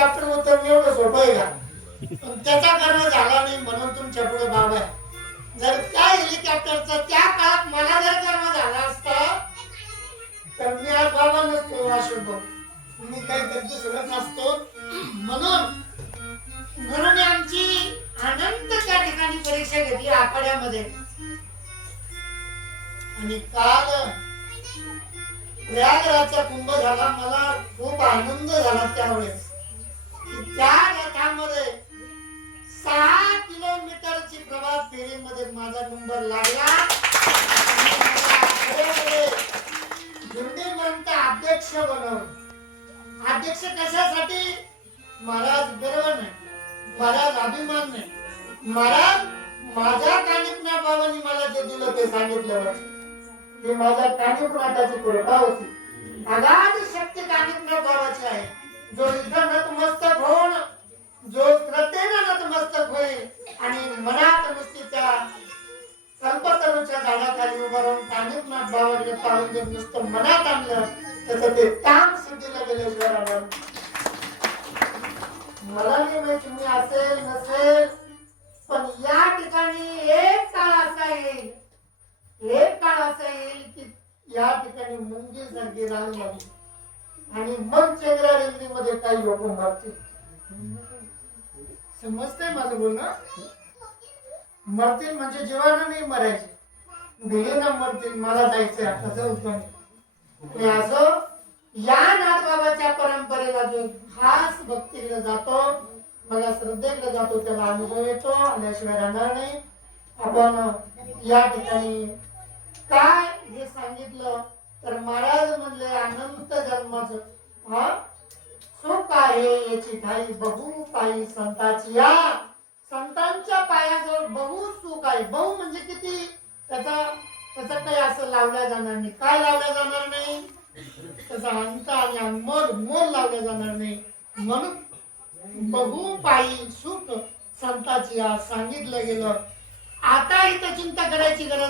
Helicopter उतरणं एवढं सोपं आहे का? पण त्याचा गर्व झाला नाही म्हणून तुमच्या पुढे बाबा आहे. जर त्या हेलिकॉप्टरचा त्या काळात मला जर गर्व झाला असता तर मी आज बाबा नसतो वाशुभ, मी काहीतरी दुसरंच असतो. म्हणून गुरुने आमची अनंत त्या ठिकाणी परीक्षा घेतली आखाड्यामध्ये. आणि काल प्रयागराजचा कुंभ झाला. मला खूप आनंद झाला त्यावेळेस. त्या रथामध्ये 6 किलोमीटरची प्रभात फेरीमध्ये माझा नंबर लागला. अध्यक्ष बनवलं. अध्यक्ष कशासाठी? महाराज गर्व नाही, महाराज अभिमान नाही, महाराज माझ्या कानिपनाथ बाबांनी मला जे दिलं ते सांगितलं. ही माझ्या कानिपनाथाची कृपा होती. अगाध शक्ती कानिपनाथ बाबाची आहे. जो इथं नतमस्तक होऊन, जो श्रद्धेनं नतमस्तक होईल आणि मनात नुसती त्या कल्पतरूच्या झाडाखाली उभं राहून कानिपनाथ बाबांनी पाहून जर नुसतं मनात आणलं तर ते काम सिद्धीला गेल्याशिवाय राहणार. मला नाही माहिती मी असेल नसेल, पण या ठिकाणी एक काळ असा येईल, एक काळ असा येईल की या ठिकाणी मुंगी सारखी राहू लागली आणि मग चेंद्रा रेल्वेमध्ये काही लोक मरतील. समजतंय माझं बोलणं? मरतील म्हणजे जीवाना नाही मरायचे, भिलेना मरतील. मला जायचंय आता, जाऊ पण असं या नाथबाबाच्या परंपरेला जो खास भक्तीकडे जातो, मला श्रद्धेकडे जातो, त्याला अनुभव येतो, आल्याशिवाय राहणार नाही. आपण या ठिकाणी काय हे सांगितलं तर महाराज म्हणले अनंत जन्माचं सुख आहे याची ठाई बहु पायी संताची. या संतांच्या पायाजवळ बहु सुख आहे. बहु म्हणजे किती? त्याचा काही असं लावल्या जाणार नाही. काय लावल्या जाणार नाही? त्याचा अंत आणि अनमोल मोल लावल्या जाणार नाही. म्हणून बहु पायी सुख संताची या सांगितलं गेलं. आता इथं चिंता करायची गरज